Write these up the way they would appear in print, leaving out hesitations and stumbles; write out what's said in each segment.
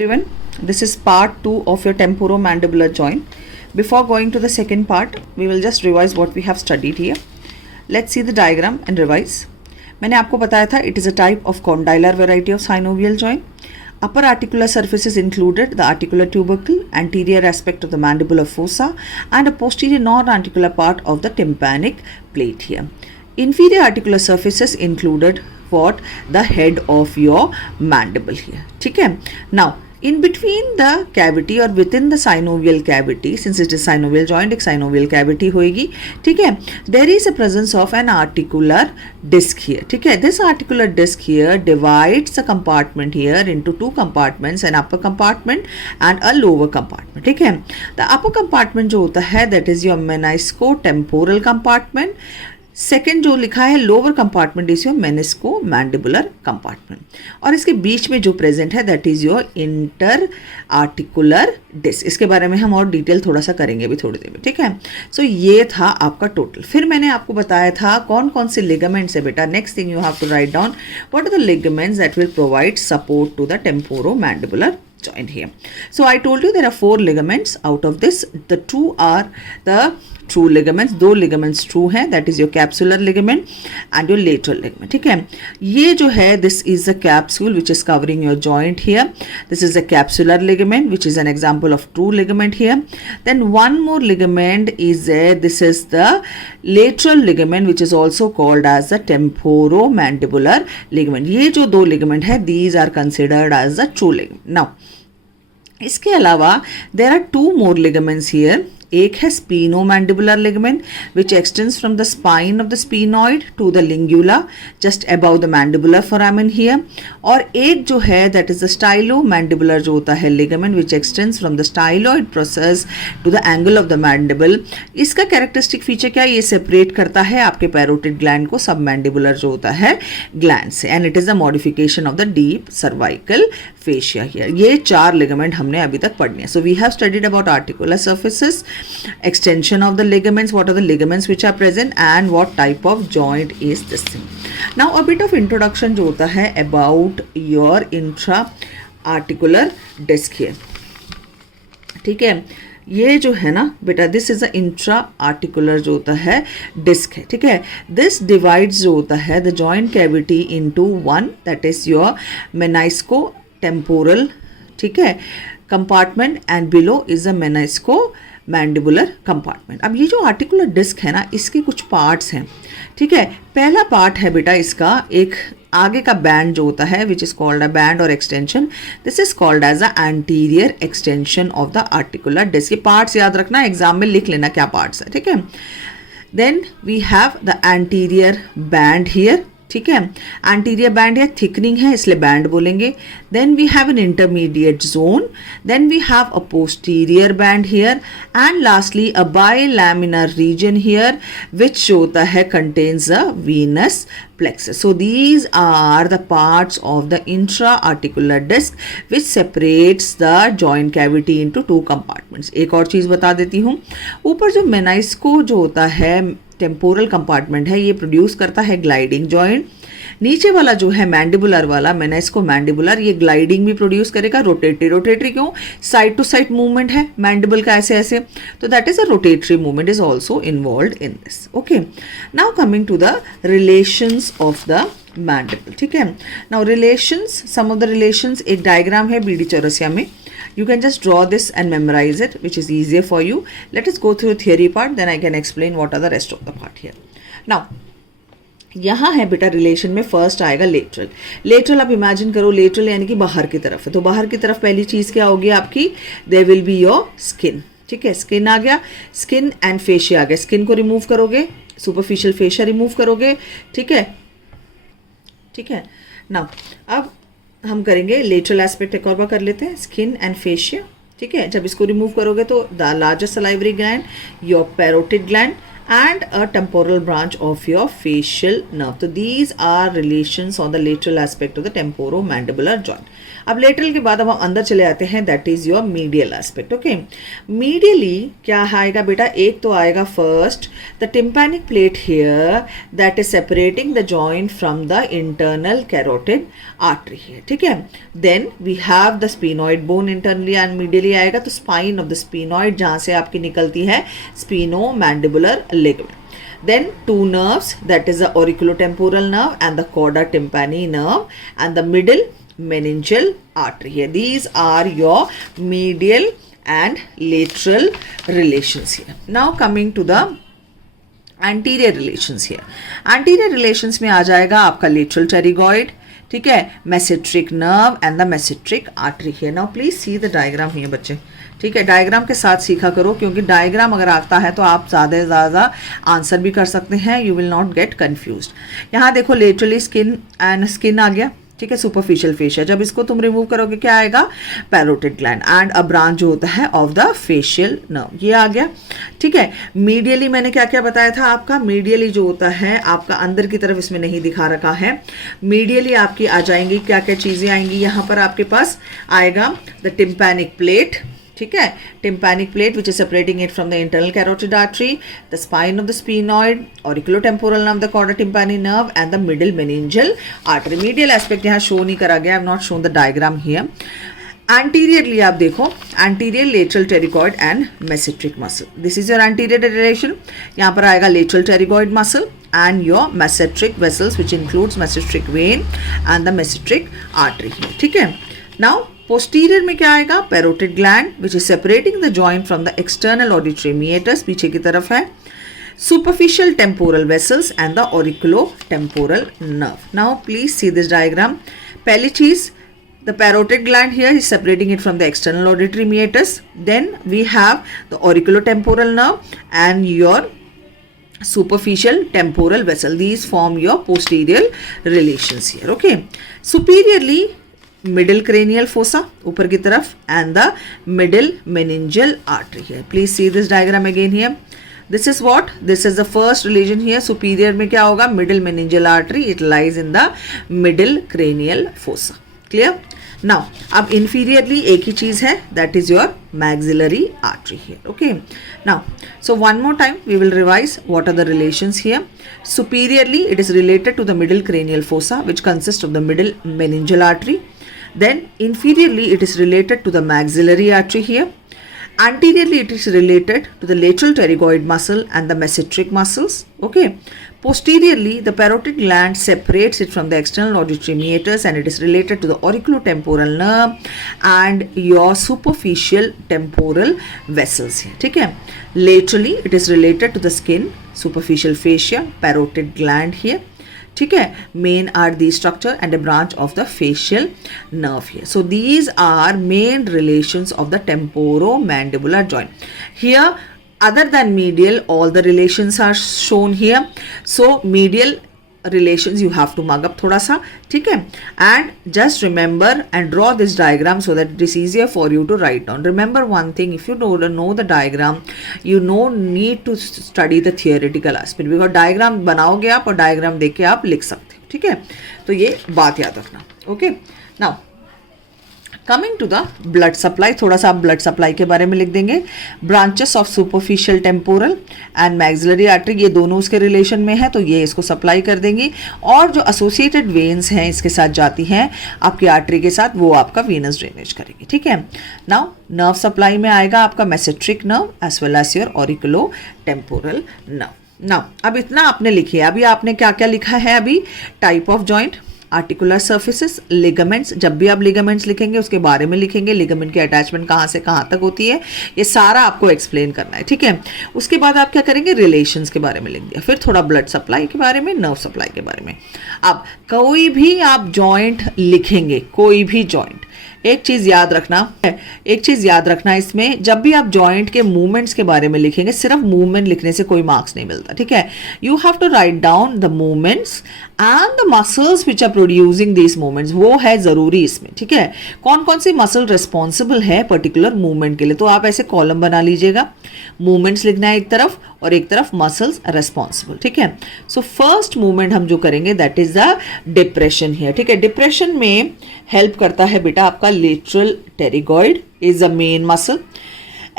everyone, this is part 2 of your temporomandibular joint. Before going to the second part, we will just revise what we have studied here. Let's see the diagram and revise. मैंने आपको बताया था it is a type of condylar variety of synovial joint. Upper articular surfaces included the articular tubercle, anterior aspect of the mandibular fossa and a posterior non-articular part of the tympanic plate here. Inferior articular surfaces included what? The head of your mandible here. ठीक है. Now in between the cavity or within the synovial cavity, since it is synovial joint, एक synovial cavity होएगी. ठीक है. There is a presence of an articular disc here. ठीक है. This articular disc here divides the compartment here into two compartments, an upper compartment and a lower compartment. ठीक है. The upper compartment जो होता है that is your menisco-temporal compartment. Second जो लिखा है lower compartment is your menisco mandibular compartment और इसके बीच में जो प्रेजेंट है that is your inter articular disc. इसके बारे में हम और डिटेल थोड़ा सा करेंगे अभी थोड़ी देर में. ठीक है. सो ये था आपका टोटल. फिर मैंने आपको बताया था कौन कौन से लिगामेंट्स है बेटा. Next thing you have to write down what are the ligaments that will provide support to the temporomandibular joint here. So I told you there are 4 ligaments. Out of this, the 2 are the true ligaments. 2 ligaments true हैं, that is your capsular ligament and your lateral ligament. ठीक है. ये जो है this is the capsule which is covering your joint here. This is the capsular ligament which is an example of true ligament here. Then one more ligament is there. This is the lateral ligament which is also called as the temporomandibular ligament. ये जो 2 ligament है these are considered as the true ligament. Now इसके अलावा there are 2 more ligaments here. एक है sphenomandibular ligament which extends from the spine of the sphenoid to the lingula just about the mandibular foramen here. और एक जो है that is the stylomandibular जो होता है ligament which extends from the styloid process to the angle of the mandible. इसका characteristic feature क्या है? ये सेपरेट करता है आपके पैरोटिड ग्लैंड को सब मैंडिबुलर जो होता है ग्लैंड से and it is the modification of the deep cervical fascia here. ये 4 लिगामेंट हमने अभी तक पढ़ने हैं. So we have studied about articular surfaces, extension of the ligaments, what are the ligaments which are present and what type of joint is this thing. Now a bit of introduction जो होता है about your intra articular disc here. ठीक है. ये जो है ना बेटा this is a intra articular जो होता है डिस्क है. ठीक है. दिस डिवाइड्स जो होता है the joint cavity into one that is your menisco temporal. ठीक है. Compartment and below is a menisco mandibular compartment. अब ये जो आर्टिकुलर डिस्क है ना इसके कुछ पार्ट्स हैं. ठीक है. पहला पार्ट है बेटा इसका एक आगे का बैंड जो होता है which is called a band और extension. This is called as a anterior extension of the articular disc. ये पार्ट्स याद रखना, एग्जाम में लिख लेना क्या पार्ट्स है. ठीक है. Then we have the anterior band here. ठीक है. एंटीरियर बैंड या थिकनिंग है इसलिए बैंड बोलेंगे. Then we have an intermediate zone. Then we have a posterior band here and lastly a bilaminar region here which होता है contains a venous plexus. So these are the parts of the intra-articular disc which separates the joint cavity into 2 compartments. एक और चीज़ बता देती हूँ. ऊपर जो मेनिस्को जो होता है टेम्पोरल कंपार्टमेंट है ये प्रोड्यूस करता है ग्लाइडिंग जॉइंट. नीचे वाला जो है मैंडिबुलर वाला मेनिस्को मैंडिबुलर ये ग्लाइडिंग भी प्रोड्यूस करेगा. रोटेटरी क्यों? साइड टू साइड मूवमेंट है मैंडिबल का ऐसे ऐसे, तो that is a rotatory movement is also involve in this. Okay. Now coming to the relations of the mandible. ठीक है. Now relations, some of the relations एक diagram है BD Chaurasia में. You can just draw this and memorize it, which is easier for you. Let us go through the theory part, then I can explain what are the rest of the part here. Now, यहाँ है बेटा relation में first आएगा lateral. Lateral आप imagine करो, lateral यानी कि बाहर की तरफ है. तो बाहर की तरफ पहली चीज़ क्या होगी आपकी? There will be your skin. ठीक है. स्किन आ गया, स्किन एंड फेशिया आ गया. स्किन को रिमूव करोगे, सुपरफिशियल फेशिया रिमूव करोगे. ठीक है. ठीक है. नाउ अब हम करेंगे लेटरल एस्पेक्ट एक और बार कर लेते हैं. Skin and fascia. ठीक है. जब इसको रिमूव करोगे तो the largest salivary gland, your parotid gland and a temporal branch of your facial nerve. So these are relations on the lateral aspect of the temporomandibular joint. अब lateral के बाद अब हम अंदर चले आते हैं, that is your medial aspect. Okay, medially क्या आएगा बेटा, एक तो आएगा first the tympanic plate here that is separating the joint from the internal carotid artery here, ठीक है। Then we have the sphenoid bone internally and medially आएगा, तो स्पाइन ऑफ द स्पीनॉइड जहाँ से आपकी निकलती है sphenomandibular ligament. Then two nerves, that is the auriculotemporal nerve and the cauda tympani nerve and the middle meningeal artery here. These are your medial and lateral relations here. Now coming to the anterior relations here. Anterior relations में आ जाएगा आपका lateral pterygoid, ठीक है, मेसेट्रिक nerve and the मेसेट्रिक artery है। Now please see the diagram है बच्चे, ठीक है, डायग्राम के साथ सीखा करो, क्योंकि डायग्राम अगर आता है तो आप ज़्यादा से ज़्यादा आंसर भी कर सकते हैं, you will not gate confused. यहाँ देखो लेटरली स्किन एंड स्किन आ गया, ठीक है, सुपरफिशियल फेशिया, जब इसको तुम रिमूव करोगे क्या आएगा, parotid gland and a branch जो होता है ऑफ द फेशियल नर्व, ये आ गया, ठीक है। मीडियली मैंने क्या क्या बताया था आपका, मीडियली जो होता है आपका अंदर की तरफ, इसमें नहीं दिखा रखा है, मीडियली आपकी आ जाएंगी क्या क्या चीज़ें आएंगी, यहाँ पर आपके पास आएगा द टिम्पैनिक प्लेट, ठीक है, tympanic plate which is separating it from the internal carotid artery, the spine of the sphenoid, auriculotemporal nerve, the chorda tympani nerve and the middle meningeal artery. Medial aspect यहाँ show नहीं करा गया, I have not shown the diagram here. Anteriorly आप देखो, anterior lateral pterygoid and masseteric muscle, this is your anterior relation. यहाँ पर आएगा lateral pterygoid muscle and your mesenteric vessels which includes mesenteric vein and the mesenteric artery, ठीक है। Now posterior में क्या आएगा, parotid gland which is separating the joint from the external auditory meatus, पीछे की तरफ है, superficial temporal vessels and the auriculotemporal nerve. Now please see this diagram. पहली चीज, the parotid gland here is separating it from the external auditory meatus. Then we have the auriculotemporal nerve and your superficial temporal vessel. These form your posterior relations here. Okay. Superiorly, middle cranial fossa ऊपर की तरफ and the middle meningeal artery here. Please see this diagram again here. This is what? This is the first relation here. Superior में क्या होगा, middle meningeal artery. It lies in the middle cranial fossa. Clear? Now, अब inferiorly एक ही चीज़ है, that is your maxillary artery here. Okay. Now, so one more time we will revise what are the relations here. Superiorly, it is related to the middle cranial fossa, which consists of the middle meningeal artery. Then inferiorly, it is related to the maxillary artery here. Anteriorly, it is related to the lateral pterygoid muscle and the mesenteric muscles. Okay. Posteriorly, the parotid gland separates it from the external auditory meatus and it is related to the auriculotemporal nerve and your superficial temporal vessels here. ठीक है. Laterally, it is related to the skin, superficial fascia, parotid gland here. ठीक है, main are the structure and a branch of the facial nerve here. So these are main relations of the temporomandibular joint. Here other than medial, all the relations are shown here. So medial relations you have to mug up thoda sa, ठीक है, and just remember and draw this diagram so that it is easier for you to write down. Remember one thing, if you don't know the diagram, you need to study the theoretical aspect, because diagram बनाओगे आप और diagram देख के आप लिख सकते हो, ठीक है, तो ये बात याद रखना. Okay. Now coming to the blood supply, थोड़ा सा आप ब्लड सप्लाई के बारे में लिख देंगे. Branches of superficial temporal and maxillary artery, ये दोनों उसके रिलेशन में है, तो ये इसको सप्लाई कर देंगी. और जो एसोसिएटेड वेन्स हैं इसके साथ जाती हैं आपकी आर्टरी के साथ, वो आपका वीनस ड्रेनेज करेगी. ठीक है. नाउ नर्व सप्लाई में आएगा आपका masseteric nerve as well as your auriculotemporal nerve. Now अब इतना आपने लिखिए. अभी आपने क्या क्या लिखा है, अभी type of joint, articular surfaces, ligaments. जब भी आप लिगामेंट्स लिखेंगे उसके बारे में लिखेंगे, लिगामेंट की अटैचमेंट कहाँ से कहाँ तक होती है, ये सारा आपको एक्सप्लेन करना है. ठीक है. उसके बाद आप क्या करेंगे, रिलेशंस के बारे में लिख दिया, फिर थोड़ा ब्लड सप्लाई के बारे में, नर्व सप्लाई के बारे में. अब कोई भी आप जॉइंट लिखेंगे, कोई भी जॉइंट, एक चीज़ याद रखना इसमें, जब भी आप जॉइंट के मूवमेंट्स के बारे में लिखेंगे, सिर्फ मूवमेंट लिखने से कोई मार्क्स नहीं मिलता. ठीक है. You have to write down the movements and the muscles which are producing these movements, वो है ज़रूरी इसमें. ठीक है. कौन कौन सी मसल रिस्पॉन्सिबल है पर्टिकुलर मूवमेंट के लिए, तो आप ऐसे कॉलम बना लीजिएगा. मूवमेंट्स लिखना है एक तरफ और एक तरफ मसल्स रेस्पॉन्सिबल, ठीक है। सो फर्स्ट मूवमेंट हम जो करेंगे that is the depression here, ठीक है। डिप्रेशन में हेल्प करता है बेटा आपका lateral pterygoid is the main muscle.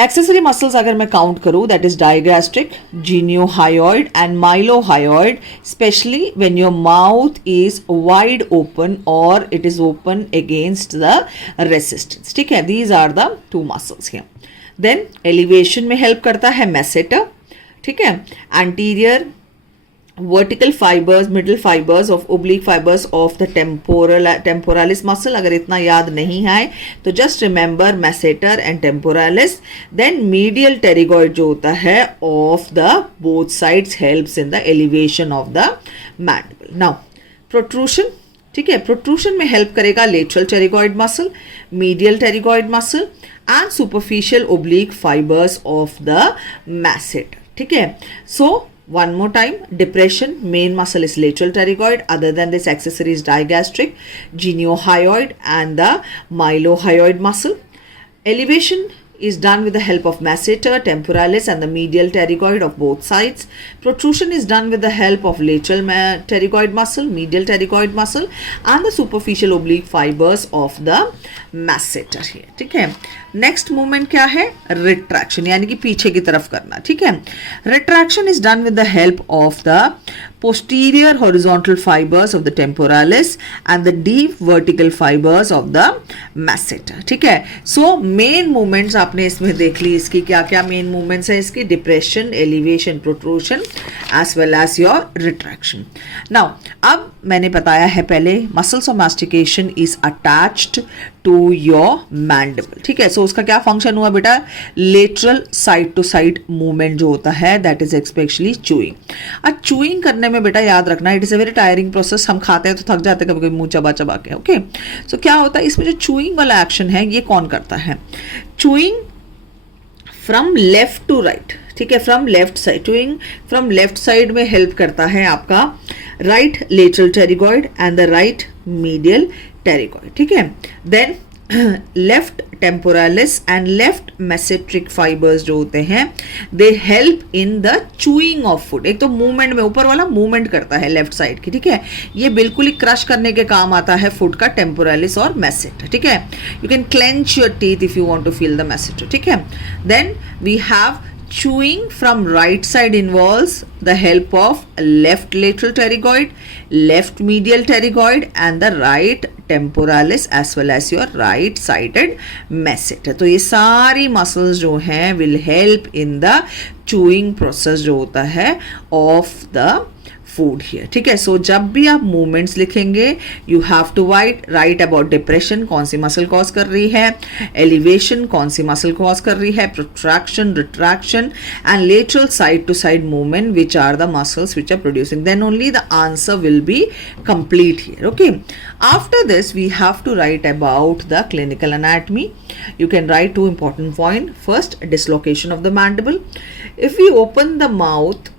Accessory muscles अगर मैं काउंट करूँ that is digastric, geniohyoid and mylohyoid, specially when your mouth is wide open और it is open against the resistance, ठीक है। These are the two muscles here. Then elevation में help करता है masseter, ठीक है। Anterior vertical fibres, middle fibres of oblique fibres of the temporalis muscle, अगर इतना याद नहीं है तो just remember masseter and temporalis. Then medial pterygoid जो होता है of the both sides helps in the elevation of the mandible. Now protrusion, ठीक है। प्रोट्रूशन में हेल्प करेगा lateral pterygoid muscle, medial pterygoid muscle and superficial oblique fibres of the masseter, ठीक है। सो one more time, depression, main muscle is lateral pterygoid. Other than this, accessory is digastric, geniohyoid and the mylohyoid muscle. Elevation is done with the help of masseter, temporalis and the medial pterygoid of both sides. Protrusion is done with the help of lateral pterygoid muscle, medial pterygoid muscle and the superficial oblique fibers of the masseter here, ठीक है। Next movement क्या है? Retraction, यानी कि पीछे की तरफ करना, ठीक है। Retraction is done with the help of the posterior horizontal fibers of the temporalis and the deep vertical fibers of the masseter, ठीक है। सो मेन मूवमेंट्स आपने इसमें देख ली, इसकी क्या क्या मेन मूवमेंट्स है इसकी, depression, elevation, protrusion as well as your retraction. Now अब मैंने बताया है पहले muscles of mastication is attached to your mandible, ठीक है। सो उसका क्या फंक्शन हुआ बेटा, lateral side to side movement जो होता है दैट इज एक्सपेशली चूइंग। अब चूइंग करने में बेटा याद रखना it is a very tiring process, हम खाते हैं तो थक जाते हैं कभी कभी मुंह चबा चबा के, ओके। सो क्या होता है इसमें जो चूइंग वाला एक्शन है ये कौन करता है, chewing from left to right, ठीक है, from left side, chewing from left side में हेल्प करता है आपका right lateral pterygoid and the right medial pterygoid, ठीक है। Then left temporalis and left masseteric fibres जो होते हैं they help in the chewing of food. एक तो मूवमेंट में ऊपर वाला मूवमेंट करता है लेफ्ट साइड की, ठीक है, ये बिल्कुल ही क्रश करने के काम आता है फूड का टेम्पोरालिस और मेसेटर, ठीक है। You can clench your teeth if you want to feel the masseter, ठीक है। Then we have chewing from right side involves the help of left lateral pterygoid, left medial pterygoid and the right temporalis as well as your right sided masseter। तो ये सारी muscles जो हैं will help in the chewing process जो होता है of the food here, ठीक है। सो जब भी आप मूवमेंट्स लिखेंगे you have to write about depression, कौन सी मसल कॉज कर रही है, एलिवेशन कौन सी मसल कॉज कर रही है, protraction, retraction and lateral side to side movement which are the muscles which are producing, then only the answer will be complete here, okay. After this we have to write about the clinical anatomy. You can write two important points. First, dislocation of the mandible. If we open the mouth,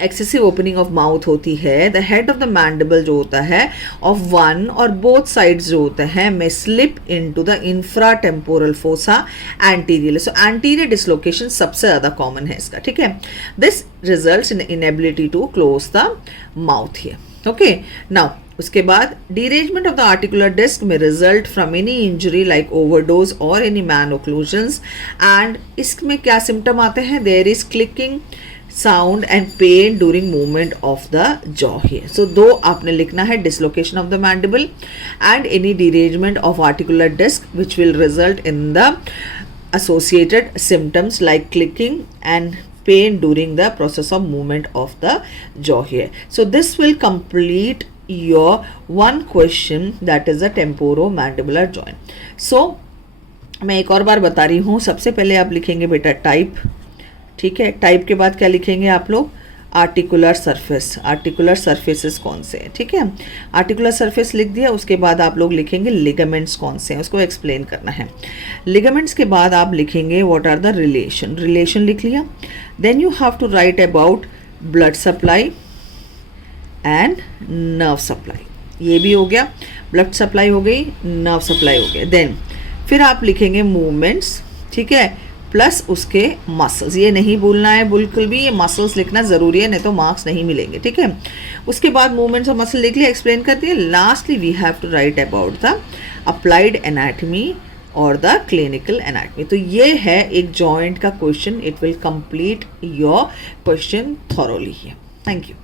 excessive opening of mouth होती है, the head of the mandible जो होता है of one or both sides जो होते हैं में slip into the infra temporal fossa anterior. So anterior dislocation सबसे ज़्यादा कॉमन है इसका, ठीक है। This results in inability to close the mouth here, okay. Now उसके बाद derangement of the articular disc में result from any injury like overdose और एनी मैन ओक्लूजन्स, एंड इसमें क्या सिम्टम आते हैं, there is clicking sound and pain during movement of the jaw here. So दो आपने लिखना है, dislocation of the mandible and any derangement of articular disc which will result in the associated symptoms like clicking and pain during the process of movement of the jaw here. So this will complete your one question, that is the temporomandibular joint. So मैं एक और बार बता रही हूँ, सबसे पहले आप लिखेंगे बेटा टाइप, ठीक है। टाइप के बाद क्या लिखेंगे आप लोग, आर्टिकुलर सरफेस। आर्टिकुलर सरफेसेस कौन से हैं, ठीक है, आर्टिकुलर सरफेस लिख दिया। उसके बाद आप लोग लिखेंगे लिगामेंट्स कौन से हैं, उसको एक्सप्लेन करना है। लिगामेंट्स के बाद आप लिखेंगे what are the relation, relation लिख लिया। Then you have to write about blood supply and nerve supply, ये भी हो गया, ब्लड सप्लाई हो गई, नर्व सप्लाई हो गया। देन फिर आप लिखेंगे मूवमेंट्स, ठीक है, प्लस उसके मसल्स, ये नहीं भूलना है बिल्कुल भी, ये मसल्स लिखना ज़रूरी है, नहीं तो मार्क्स नहीं मिलेंगे, ठीक है। उसके बाद मूवमेंट्स ऑफ मसल लिख लिया, एक्सप्लेन कर दिया। Lastly we have to write about the applied anatomy और द क्लिनिकल एनाटमी। तो ये है एक जॉइंट का question, it will complete your question thoroughly. Thank you.